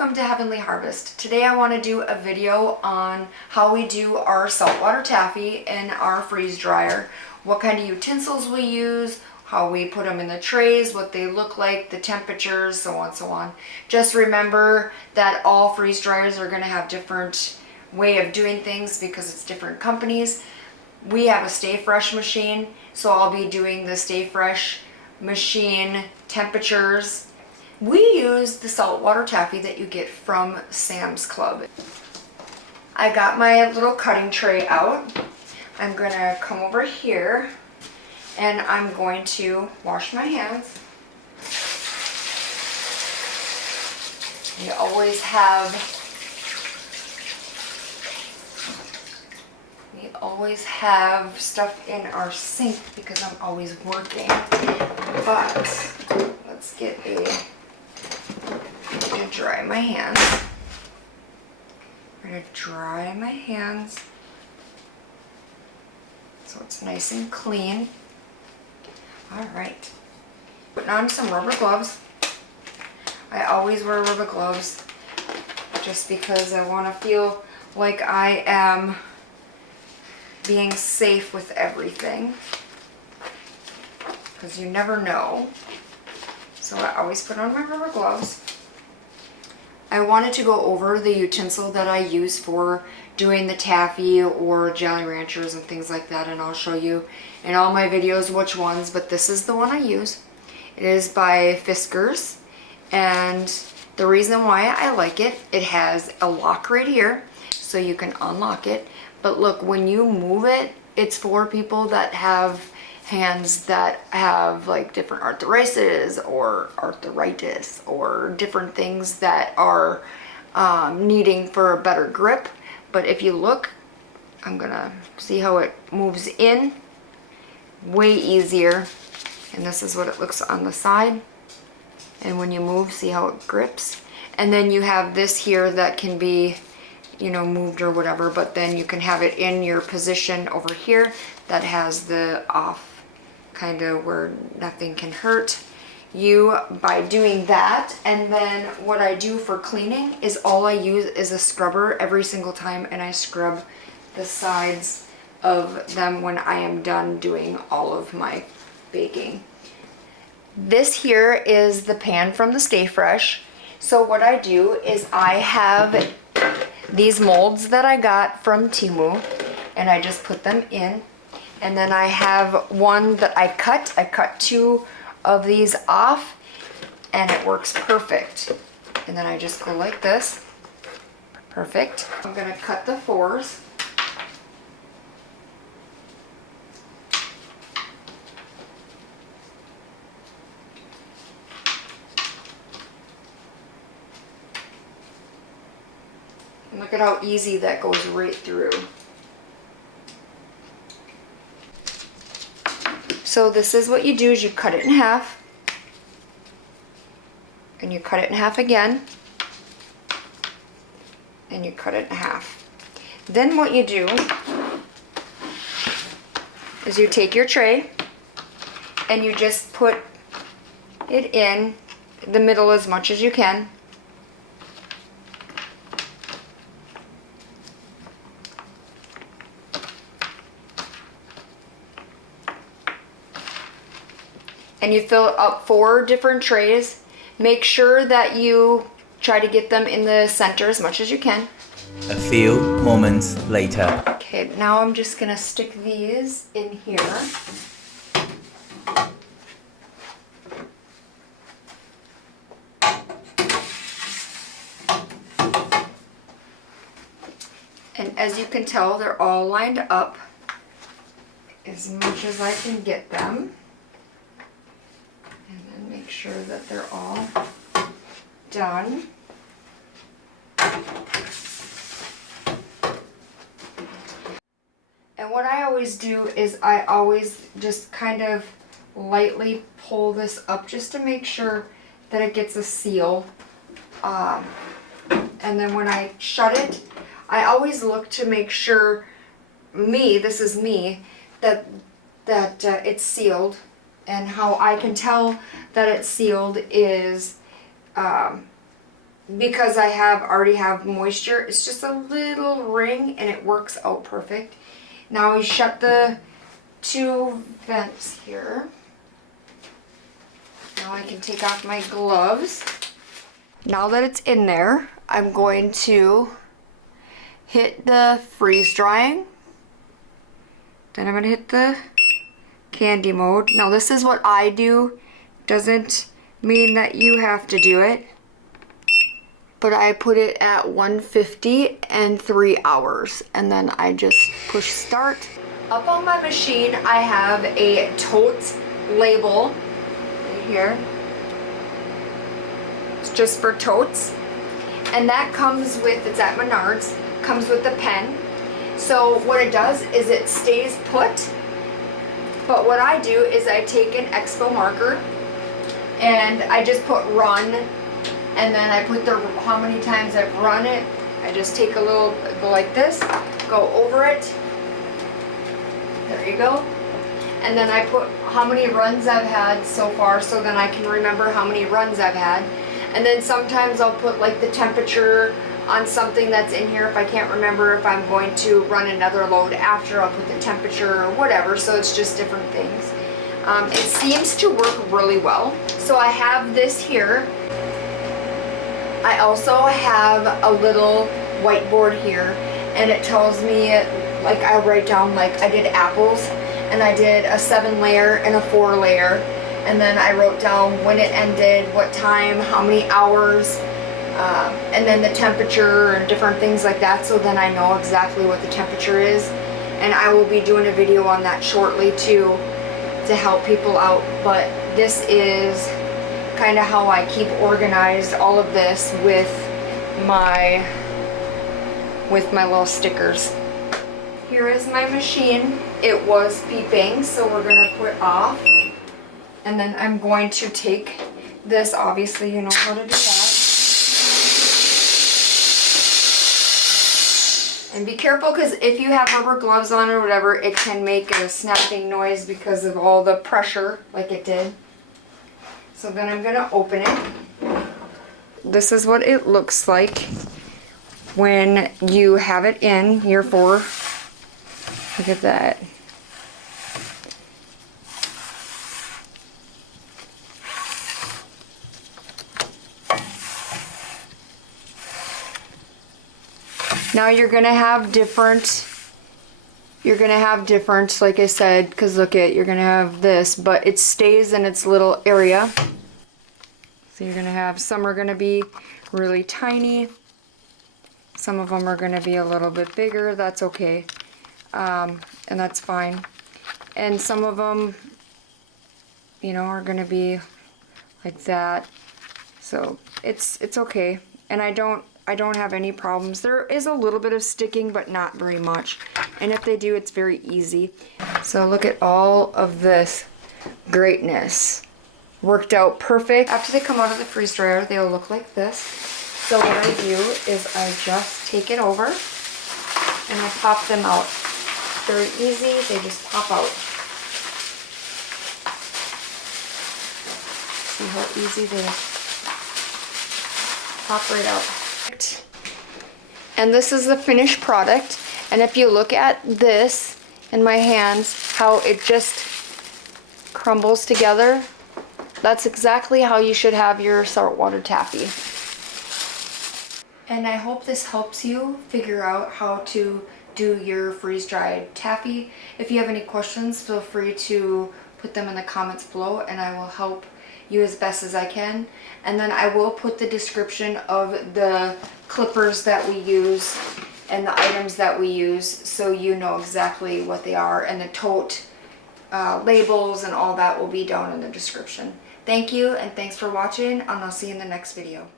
welcome to Heavenly Harvest. Today I want to do a video on how we do our saltwater taffy in our freeze dryer, what kind of utensils we use, how we put them in the trays, what they look like, the temperatures, so on, so on. Just remember that all freeze dryers are going to have different way of doing things because it's different companies. We have a Stay Fresh machine, so I'll be doing the Stay Fresh machine temperatures. We use the saltwater taffy that you get from Sam's Club. I got my little cutting tray out. I'm gonna come over here and I'm going to wash my hands. We always have stuff in our sink because I'm always working. But let's get I'm gonna dry my hands. I'm gonna dry my hands so it's nice and clean. All right, putting on some rubber gloves. I always wear rubber gloves just because I want to feel like I am being safe with everything, because you never know. So I always put on my rubber gloves. I wanted to go over the utensil that I use for doing the taffy or Jolly Ranchers and things like that, and I'll show you in all my videos which ones, but this is the one I use. It is by Fiskars, and the reason why I like it, it has a lock right here so you can unlock it, but look, when you move it, it's for people that have hands that have like different arthritis or different things that are needing for a better grip. But if you look, I'm gonna see how it moves in, way easier, and this is what it looks on the side, and when you move, see how it grips. And then you have this here that can be, you know, moved or whatever, but then you can have it in your position over here that has the off, kind of where nothing can hurt you by doing that. And then what I do for cleaning is all I use is a scrubber every single time, and I scrub the sides of them when I am done doing all of my baking. This here is the pan from the Stay Fresh. So what I do is I have these molds that I got from Temu, and I just put them in. And then I have one that I cut 2 of these off, and it works perfect. And then I just go like this. Perfect. I'm gonna cut the 4s. And look at how easy that goes right through. So this is what you do, is you cut it in half, and you cut it in half again, and you cut it in half. Then what you do is you take your tray and you just put it in the middle as much as you can. And you fill up 4 different trays. Make sure that you try to get them in the center as much as you can. A few moments later. Okay, now I'm just gonna stick these in here. And as you can tell, they're all lined up as much as I can get them. Make sure that they're all done. And what I always do is I always just kind of lightly pull this up just to make sure that it gets a seal. And then when I shut it, I always look to make sure, this is me, that it's sealed. And how I can tell that it's sealed is because I already have moisture, it's just a little ring and it works out perfect. Now we shut the 2 vents here. Now I can take off my gloves. Now that it's in there, I'm going to hit the freeze drying. Then I'm going to hit the candy mode. Now this is what I do. Doesn't mean that you have to do it. But I put it at 150 and 3 hours. And then I just push start. Up on my machine, I have a tote label right here. It's just for totes. And that comes with, it's at Menards, comes with the pen. So what it does is it stays put. But what I do is I take an Expo marker and I just put run, and then I put how many times I've run it. I just take a little, go like this, go over it. There you go. And then I put how many runs I've had so far, so then I can remember how many runs I've had. And then sometimes I'll put like the temperature on something that's in here if I can't remember if I'm going to run another load after. I'll put the temperature or whatever, so it's just different things. It seems to work really well. So I have this here. I also have a little whiteboard here, and it tells me, like, I write down, like, I did apples and I did a 7-layer and a 4-layer, and then I wrote down when it ended, what time, how many hours, and then the temperature and different things like that, so then I know exactly what the temperature is. And I will be doing a video on that shortly too, to help people out. But this is kind of how I keep organized all of this with my little stickers. Here is my machine. It was beeping, so we're gonna put off. And then I'm going to take this, obviously you know how to do that. And be careful, because if you have rubber gloves on or whatever, it can make a snapping noise because of all the pressure, like it did. So then I'm gonna open it. This is what it looks like when you have it in here for, look at that. Now you're gonna have different, like I said, because look at, you're gonna have this, but it stays in its little area. So you're gonna have, some are gonna be really tiny, some of them are gonna be a little bit bigger, that's okay, and that's fine. And some of them, you know, are gonna be like that, so it's okay. And I don't have any problems. There is a little bit of sticking, but not very much. And if they do, it's very easy. So look at all of this greatness. Worked out perfect. After they come out of the freeze dryer, they'll look like this. So what I do is I just take it over and I pop them out. Very easy, they just pop out. See how easy they pop right out. And this is the finished product, and if you look at this in my hands, how it just crumbles together, that's exactly how you should have your saltwater taffy. And I hope this helps you figure out how to do your freeze-dried taffy. If you have any questions, feel free to put them in the comments below and I will help you as best as I can. And then I will put the description of the clippers that we use and the items that we use, so you know exactly what they are, and the tote labels and all that will be down in the description. Thank you, and thanks for watching, and I'll see you in the next video.